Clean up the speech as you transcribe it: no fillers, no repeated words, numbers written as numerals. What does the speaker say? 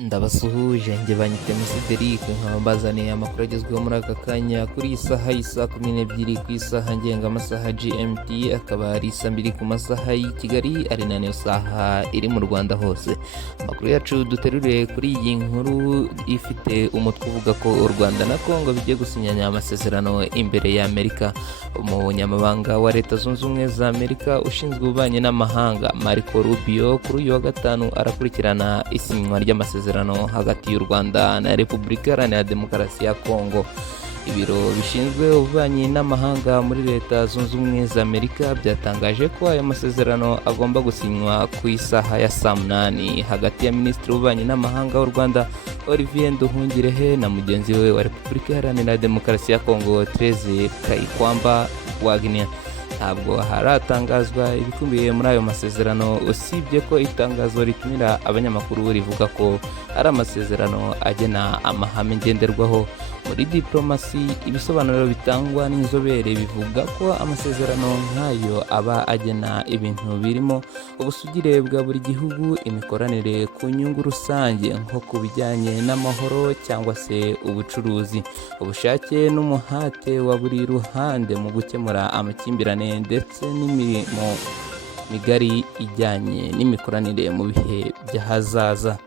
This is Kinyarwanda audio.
Ndabasuhuje njye banyita Cedric nkaba mbazaniye amakuru agezweho muri aka kanya kuri iyi saha y'isa 12 ku isaha ngengamasaha GMT, akaba ari isa 2 ku masaha y'i Kigali, ari na niyo saha iri mu Rwanda hose. Amakuru yacu duteruriye kuri iyi nkuru ifite umutwe uvuga ko u Rwanda na Congo bigiye gusinyanya amasezerano imbere ya Amerika. Umunyamabanga wa Leta Zunze Ubumwe za Amerika ushinzwe ububanyi n'amahanga Marco Rubio kuri uyu wa gatanu arakurikirana isinywa ry'amasezerano hagati y'u Rwanda na Repubulika Iharanira Demokarasi ya Congo. Ibiro bishinzwe ububanyi n'amahanga muri Leta Zunze Ubumwe za Amerika byatangaje ko aya masezerano agomba gusinywa ku isaha ya saa 8 hagati ya Minisitiri w'ububanyi n'amahanga w'u Rwanda Olivier Nduhungirehe na mugenzi we wa Repubulika Iharanira Demokarasi ya Congo Therese Kayikwamba Wagner. Ntabwo haratangazwa ibikubiye muri ayo masezerano, usibye ko itangazo ritumira abanyamakuru rivuga ko ari amasezerano agena amahame ngenderwaho muri diplomasi. Ibisobanuro bitangwa n'inzobere bivuga ko amasezerano nk'ayo aba agena ibintu birimo ubusugire bwa buri gihugu, imikoranire ku nyungu rusange nko ku bijyanye n'amahoro cyangwa se ubucuruzi, ubushake n'umuhate wa buri ruhande mu gukemura amakimbirane ndetse n'imirimo migari ijyanye n'imikoranire mu bihe by'ahazaza.